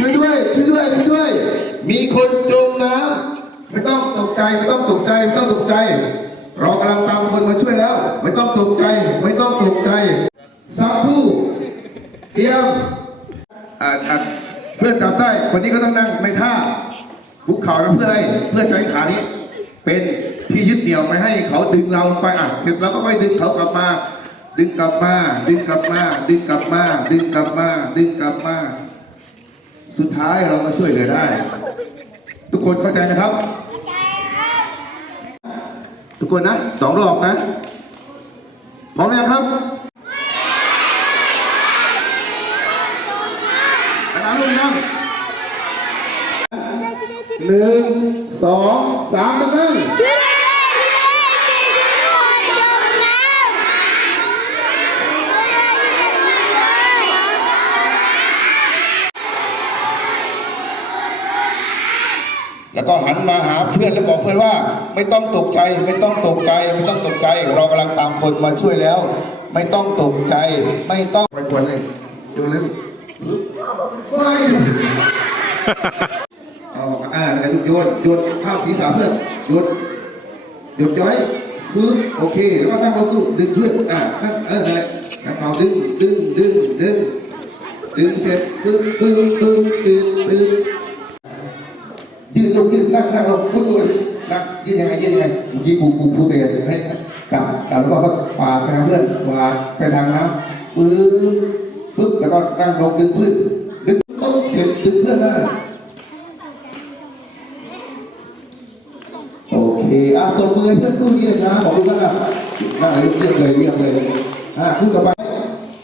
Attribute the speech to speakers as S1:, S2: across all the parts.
S1: ช่วยด้วยช่วยด้วยช่วยด้วย มีคนจมน้ำไม่ต้องตกใจไม่ต้องตกใจไม่ต้องตกใจ เรากำลังตามคนมาช่วยแล้ว ไม่ต้องตกใจ ไม่ต้องตกใจสักครู่เตรียมอ่าอ่าเพื่อนจำได้คนนี้ก็ต้องนั่งในท่าคุกเข่านะเพื่ออะไรเพื่อใช้ขานี้ เป็นที่ยึดเหนี่ยวไม่ให้เขาดึงเราไปอะเสร็จแล้วก็ค่อยดึงเขากลับมา ดึงกลับมา ดึงกลับมา ดึงกลับมา ดึงกลับมา ดึงกลับมา สุดท้ายเราก็ช่วยเหลือได้ ทุกคนเข้าใจนะครับ ทุกคนนะสองรอบนะพร้อมยังครับน้ำลงยังหนึ่งสองสามมานั่ง
S2: ช่วยด้วยช่วยด้วยจมน้ำ
S1: แล้วก็หันมาหาเพื่อนแล้วบอกเพื่อนว่า ไม่ต้องตกใจ ไม่ต้องตกใจ ไม่ต้องตกใจ เรากำลังตามคนมาช่วยแล้ว ไม่ต้องตกใจ ไม่ต้องไปกวนเลยดูเลยไม่เอาอ่าแล้วโยนโยนข้ามศีรษะเพื่อนโยนโยนย้อยฟื้นโอเคแล้วก็นั่งลงตู้ดึงเพื่อนอ่านั่งเออนั่นและนั่งเขาดึงดึงดึงดึงดึงเสร็จปึ๊บปึ๊บปึ๊บดึงดึง นลงยืนนั่งนั่งลงพูดคุยนั่งยืนยังไงยืนยังไงเมื่อกี้กูกูพูดไปให้กลับกลับแล้วก็เขาปาดไปทางเพื่อนปาดไปทางน้ำปึ๊บปึ๊บแล้วก็นั่งลงดึงพื้นดึงปุ๊บเสร็จดึงเพื่อนได้โอเคอะตบมือเพื่อนคู่นี้เลยนะขอบคุณมากครับน่าเยี่ยมเลยเยี่ยมเลยอะคู่ต่อไป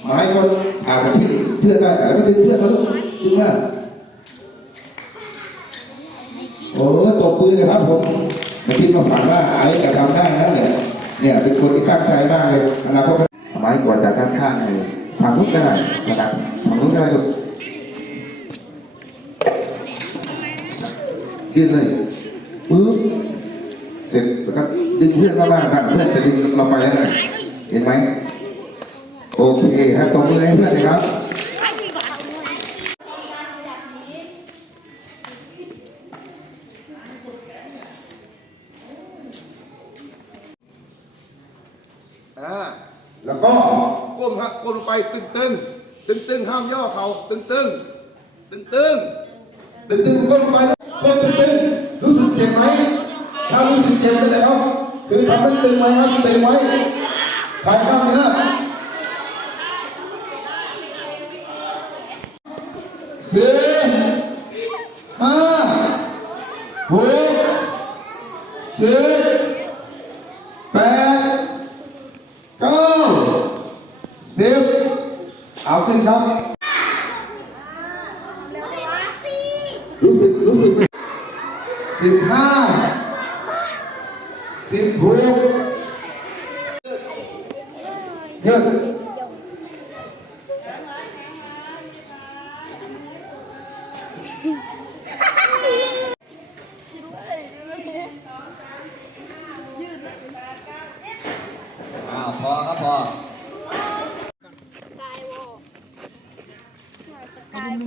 S1: หมายก็อาจจะทิ้งเพื่อนได้แล้วก็ดึงเพื่อนมาลูกดึงมา โอ้ตบมือเลยครับผมม่คิดมาฝันว่าไอ้จะทำได้นะเนี่ยเนี่ยเป็นคนที่ตั้งใจมากเลยอนาคตไม้กว่าจากด้านข้างเลยฝังนู้นก็ได้นะครับฝังนู้นก็ได้ลูกยืนเลยปึ๊บเสร็จแล้วก็ดึงเพื่อนเข้ามาดันเพื่อนจะดึงเราไปแล้วไงเห็นไหมโอเคครับตบมือให้เพื่อนเลยครับ อ่า แล้วก็ก้มฮะก้มลงไปตึงตึงตึงตึงห้ามย่อเขาตึงตึงตึงตึงตึงตึงก้มลงไปก้มตึงตึงรู้สึกเจ็บไหมถ้ารู้สึกเจ็บก็แล้วคือทำให้ตึงไว้ครับตึงไว้คลายกล้ามเนื้อสี่าหกเจ็ดแปด เก้า สิบเอาขึ้นครับ รู้สึกรู้สึกไหมสิบห้าสิบหกเยอะ
S3: อ้าวพอครับพอ
S2: สกายว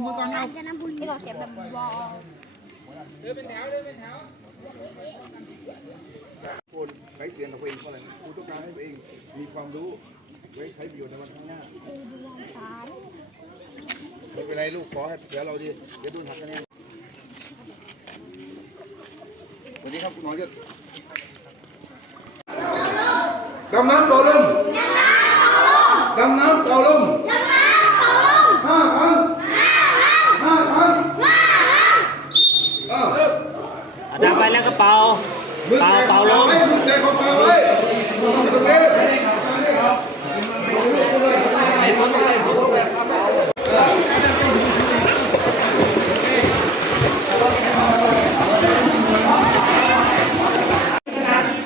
S2: อล์สกายวอล์กาญจนบุรีไม่บอกเสียแบบวอล์
S1: คนใช้เสียงของตัวเองเพราะอะไรครูต้องการให้ตัวเองมีความรู้ไว้ใช้ประโยชน์ในวันข้างหน้าไม่เป็นไรลูกขอให้เดี๋ยวเราดีเดี๋ยวดูหักคะแนนสวัสดีครับคุณหมอยศดำน้ำต่อลมดำน้ำต่อลมห้าครั้งห้าครั้งอ้าว
S4: ดับไปแล้วก็เป่า
S1: มือ
S4: เป่า
S1: แตะ
S4: เป่าลง
S1: ไว้มือแตะขอบฟ้าไว้ตรงนี้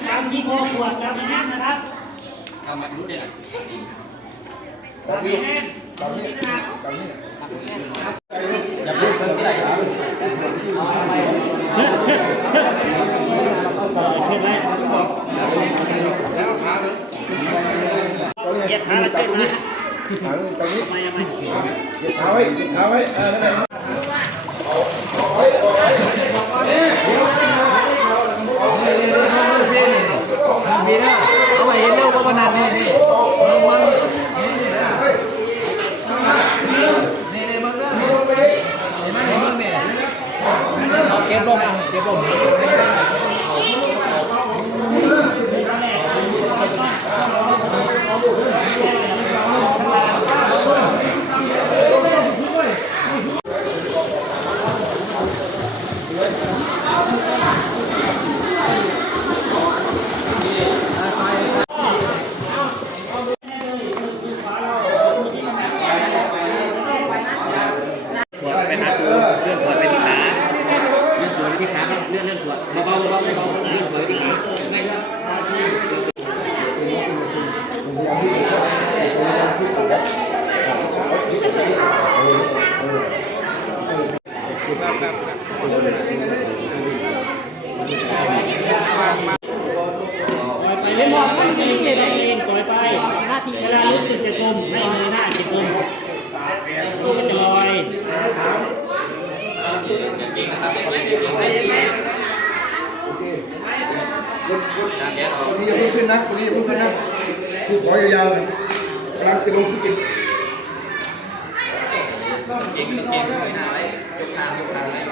S4: ตามที่พ่อปวดตามแน่นนะครับ
S3: ทำแบบรู้เนี่ย
S4: ตามแน่น
S1: ตอนนี้ตอนนี้
S3: อย่าพูดเช็ด้ครับ
S4: เชิดเชิดเชิด เจ็ขาแล้วเจ็
S1: บ
S4: น
S1: ตรงนี้เจ็ขาไว้ขาไว้เออนั่นแหล
S5: ก็บลงเก็บลง
S6: เล่นบอล
S4: มันไม่ได้เองปล่อยไปหน้าที่เวลารู้สึกจะกลมให้มือหน้าจะกลมตัวมันจะลอย
S1: คนนี้อย่าเพิ่ขึ้นนะคนนี้อย่าเพิ่ขึ้นนะ กูขอยาวๆหน่อยกำลังจะลงผู้กิน
S7: เก่งไม่ต้องเก่งหน้าไว้ยกทางยกทางเลย